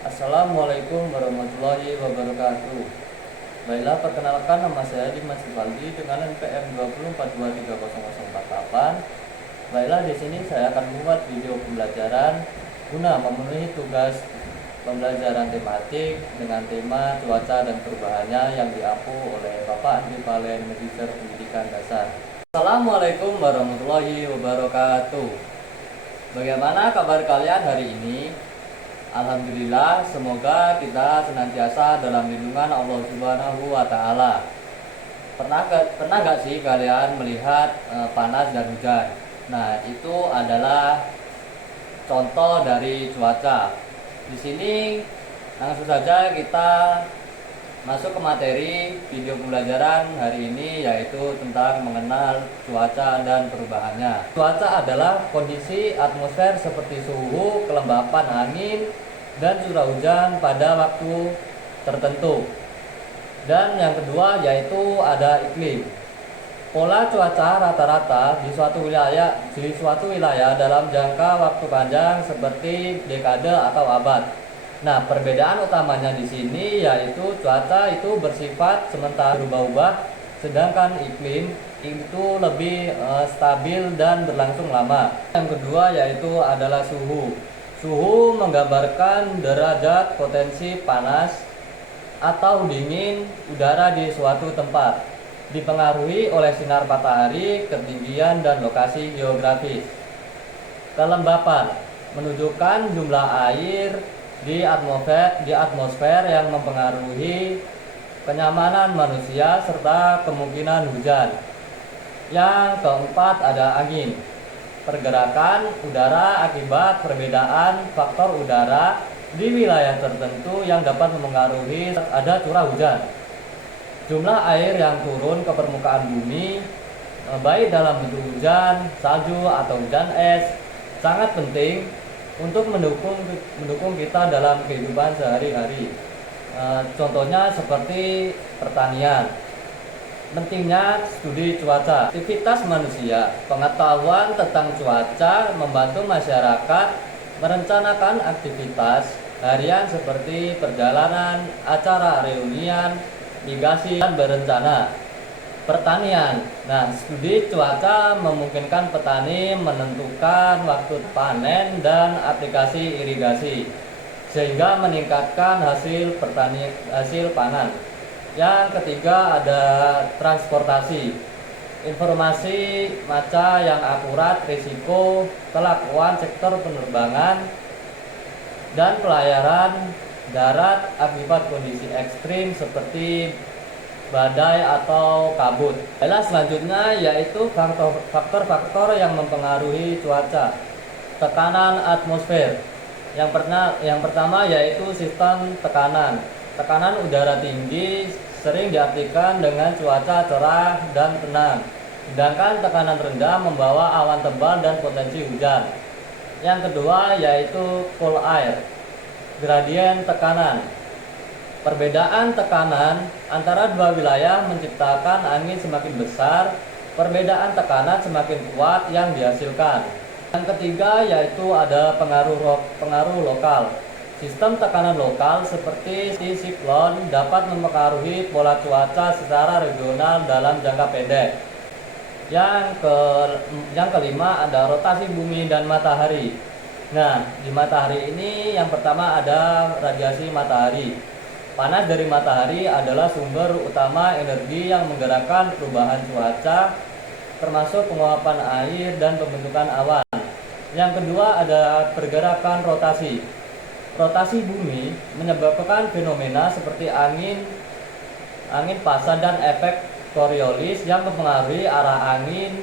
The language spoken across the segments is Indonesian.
Assalamualaikum warahmatullahi wabarakatuh. Baiklah, perkenalkan nama saya Dimas Rivaldi dengan NPM 20423048. Baiklah, di sini saya akan membuat video pembelajaran guna memenuhi tugas pembelajaran tematik dengan tema cuaca dan perubahannya yang diampu oleh Bapak Andri Valen, Magister Pendidikan Dasar. Assalamualaikum warahmatullahi wabarakatuh. Bagaimana kabar kalian hari ini? Alhamdulillah, semoga kita senantiasa dalam lindungan Allah Subhanahu wa Ta'ala. Pernah gak sih kalian melihat panas dan hujan? Nah, itu adalah contoh dari cuaca. Di sini langsung saja kita masuk ke materi video pembelajaran hari ini, yaitu tentang mengenal cuaca dan perubahannya. Cuaca adalah kondisi atmosfer seperti suhu, kelembapan angin, dan curah hujan pada waktu tertentu. Dan yang kedua yaitu ada iklim. Pola cuaca rata-rata di suatu wilayah dalam jangka waktu panjang seperti dekade atau abad. Nah, perbedaan utamanya di sini yaitu cuaca itu bersifat sementara berubah-ubah, sedangkan iklim itu lebih stabil dan berlangsung lama. Yang kedua yaitu adalah suhu. Suhu menggambarkan derajat potensi panas atau dingin udara di suatu tempat, dipengaruhi oleh sinar matahari, ketinggian, dan lokasi geografis. Kelembapan menunjukkan jumlah air di atmosfer yang mempengaruhi kenyamanan manusia serta kemungkinan hujan. Yang keempat ada angin. Pergerakan udara akibat perbedaan faktor udara di wilayah tertentu yang dapat mempengaruhi ada curah hujan. Jumlah air yang turun ke permukaan bumi, baik dalam bentuk hujan, salju, atau hujan es, sangat penting untuk mendukung kita dalam kehidupan sehari-hari. Contohnya seperti pertanian. Pentingnya studi cuaca. Aktivitas manusia, pengetahuan tentang cuaca membantu masyarakat merencanakan aktivitas harian seperti perjalanan, acara reunian, migrasi, dan berencana. Pertanian. Nah, studi cuaca memungkinkan petani menentukan waktu panen dan aplikasi irigasi sehingga meningkatkan hasil pangan. Yang ketiga ada transportasi. Informasi cuaca yang akurat, risiko, kelakuan sektor penerbangan dan pelayaran darat akibat kondisi ekstrim seperti badai atau kabut. Selanjutnya yaitu faktor-faktor yang mempengaruhi cuaca. Tekanan atmosfer. Yang pertama yaitu sistem tekanan. Tekanan udara tinggi sering diartikan dengan cuaca cerah dan tenang, sedangkan tekanan rendah membawa awan tebal dan potensi hujan. Yang kedua yaitu cool air, gradien tekanan. Perbedaan tekanan antara dua wilayah menciptakan angin semakin besar, perbedaan tekanan semakin kuat yang dihasilkan. Yang ketiga yaitu ada pengaruh lokal. Sistem tekanan lokal seperti siklon dapat mempengaruhi pola cuaca secara regional dalam jangka pendek. Yang kelima ada rotasi bumi dan matahari. Nah, di matahari ini yang pertama ada radiasi matahari. Panas dari matahari adalah sumber utama energi yang menggerakkan perubahan cuaca, termasuk penguapan air dan pembentukan awan. Yang kedua ada pergerakan rotasi. Rotasi bumi menyebabkan fenomena seperti angin pasat dan efek Coriolis yang mempengaruhi arah angin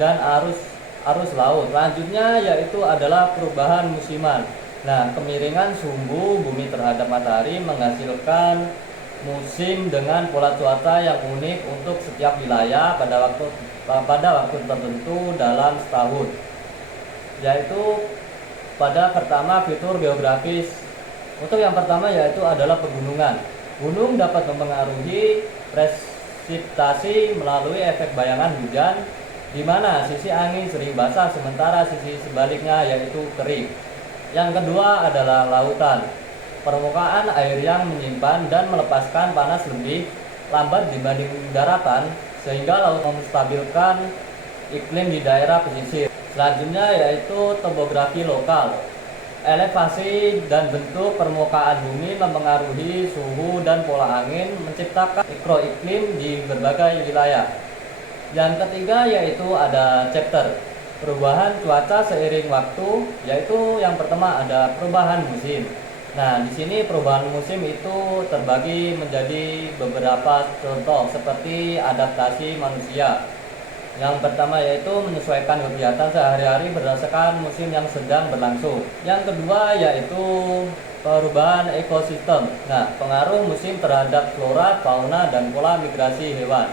dan arus laut. Selanjutnya yaitu adalah perubahan musiman. Nah, kemiringan sumbu bumi terhadap matahari menghasilkan musim dengan pola cuaca yang unik untuk setiap wilayah pada waktu tertentu dalam setahun. Yaitu pada pertama fitur geografis. Untuk yang pertama yaitu adalah pegunungan. Gunung dapat mempengaruhi presipitasi melalui efek bayangan hujan, di mana sisi angin sering basah sementara sisi sebaliknya yaitu kering. Yang kedua adalah lautan. Permukaan air yang menyimpan dan melepaskan panas lebih lambat dibanding daratan, sehingga laut menstabilkan iklim di daerah pesisir. Selanjutnya yaitu topografi lokal. Elevasi dan bentuk permukaan bumi mempengaruhi suhu dan pola angin, menciptakan mikroiklim di berbagai wilayah. Yang ketiga yaitu ada chapter perubahan cuaca seiring waktu, yaitu yang pertama ada perubahan musim. Nah, di sini perubahan musim itu terbagi menjadi beberapa contoh seperti adaptasi manusia. Yang pertama yaitu menyesuaikan kegiatan sehari-hari berdasarkan musim yang sedang berlangsung. Yang kedua yaitu perubahan ekosistem. Nah, pengaruh musim terhadap flora, fauna, dan pola migrasi hewan.